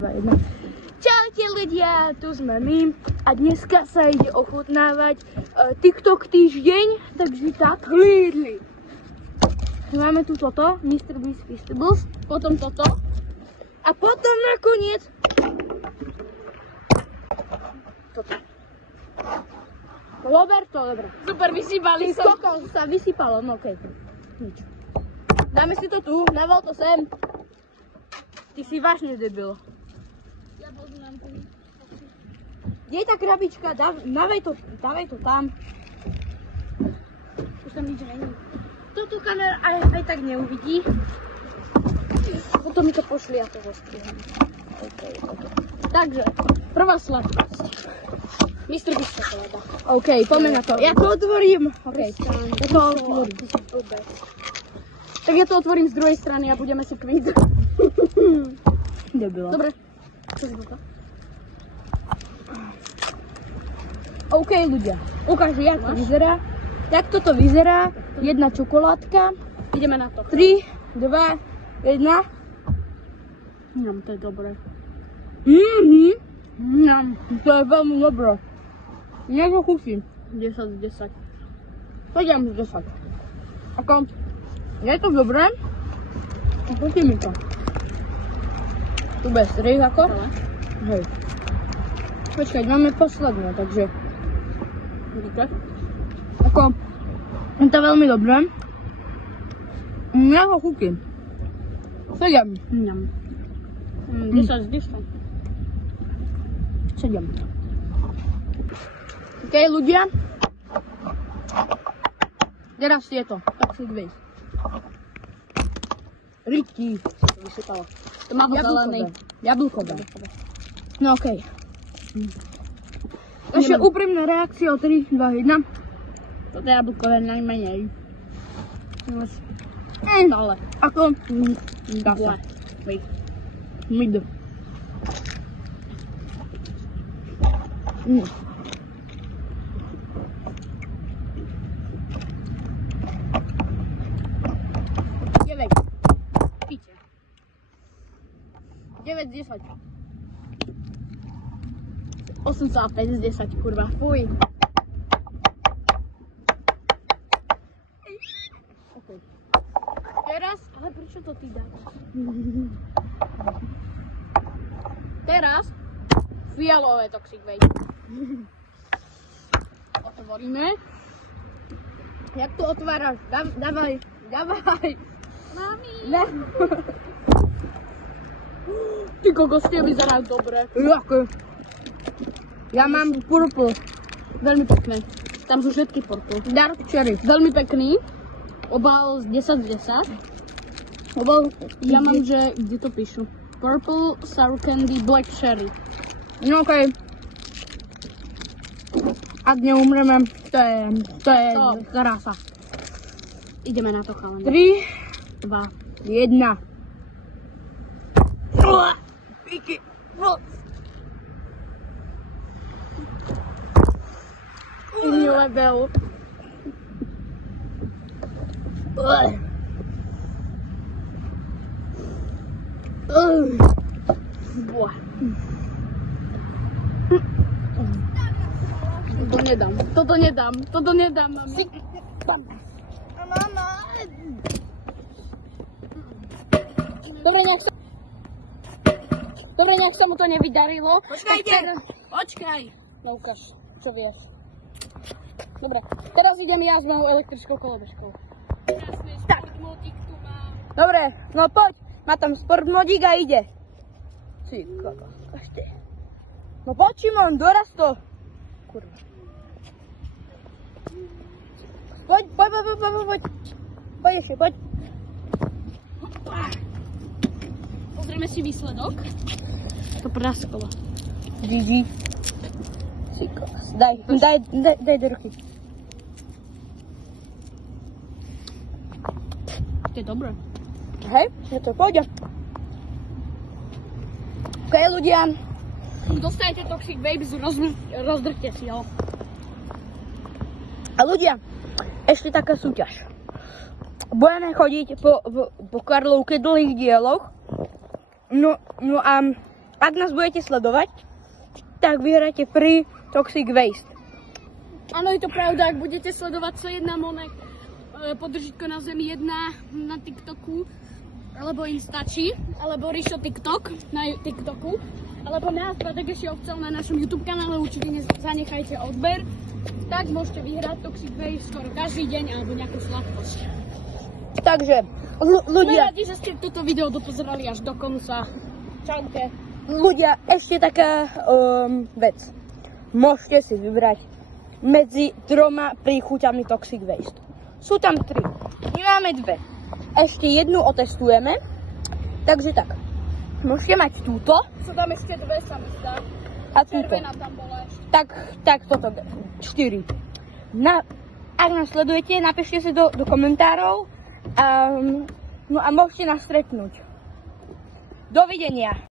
Čaute ľudia, tu sme my a dneska sa ide ochutnávať TikTok týždeň, takže tak, Lidli. Máme tu toto, Mr. Beast Feastables, potom toto a potom nakoniec toto. Roberto, dobre. Super, vysypali sa. Kokos sa vysypalo, no okej. Nič. Dáme si to tu, naval to sem. Ty si vážne debil. Ja poznám tu. Kde je tá krabička? Dávaj to tam. Už tam nič není. Toto kamera aj tak neuvidí. Potom mi to pošli a to zostriham. Okay. Takže, prvá sladkosť. Mr. Beast čokoláda. OK, poďme na to. Ja to otvorím. OK, ja to otvorím. Tak ja to otvorím z druhej strany a budeme si kviť. Debila. Dobre. Čo si to? OK, ľudia. Ukážu, jak to vyzerá. Jak toto vyzerá. Jedna čokoládka. Ideme na to. 3, 2, 1. To je dobré. To je veľmi dobré. Mňa to chutí. 10 z 10. 7 z 10. Ako, je to dobré. Chutí mi to. Tu bez rýh ako. Hej. Počkať, máme posledné, takže. Vidíte? Ako, je to veľmi dobré. Mňa to chutí. 7. 10 z 10. 7. OK, ľudia. Teraz je to. Tak si dvej. Rýky. Vysypalo. To má zelený. Jablkové. No OK. Naše úprimné reakcie o 3, 2, 1. Toto jablkové najmenej. Ale. Ako? Dá sa. Mid. Píte. 9 z 10. 8,5 z 10, kurva. Fuj. Okay. Teraz, ale prečo to ty dávaš? Teraz fialové Toxic Waste. Otvoríme. Jak to otváraš? Dávaj. Mami. Ne. Ty kokos, tie vyzerajú dobre. Jaké? Ja mám purple. Veľmi pekné. Tam sú všetky purple. Dark cherry. Veľmi pekný. Obal z 10 z 10. Obal, ja mám, že, kde to píšu? Purple, sour candy, black cherry. No okej. Ak neumreme, to je krása. Ideme na to, chalani. 3, 2, 1. Píky. Iný level. Toto nedám, mami. Mama. Dobre, nejak sa mu to nevydarilo. Počkaj. No ukáž, čo vieš. Dobre, teraz idem ja s mojou elektrickou kolobežkou. Tak. Dobre, no poď. Má tam sport modík a ide. Ty kokos, ešte. No poď, Šimon, doraz to. Kurva. Poď. Poď ešte, poď. Pozrieme si výsledok. To prasklo. GG. Ty kokos, daj do ruky. To je dobré. Hej, je to pôjde. OK, ľudia. Dostajte Toxic Babes, rozdrťte si ho. A ľudia, ešte taká súťaž. Budeme chodiť po Karlovke dlhých dieloch. No a ak nás budete sledovať, tak vyhráte free Toxic Waste. Áno, je to pravda, ak budete sledovať C1 Monek, podržitko na zemi 1 na TikToku, alebo Instači, alebo Rišo TikTok na TikToku, alebo nás Strategiši Obcel na našom YouTube kanále, určite zanechajte odber, tak môžete vyhrať Toxic Waste skoro každý deň alebo nejakú sladkosť. Takže, Sme ľudia, radi, že ste toto video dopozerali až do konca. Čaute. ľudia, ešte taká vec. Môžete si vybrať medzi 3 príchuťami Toxic Waste. Sú tam 3. My máme 2. Ešte jednu otestujeme. Takže tak. Môžete mať túto Sú tam ešte 2, sa mi zdá. a túto. Červená tam bola ešte. Tak toto. 4. Ak nás sledujete, napíšte si do komentárov. No a môžete nás stretnúť. Dovidenia.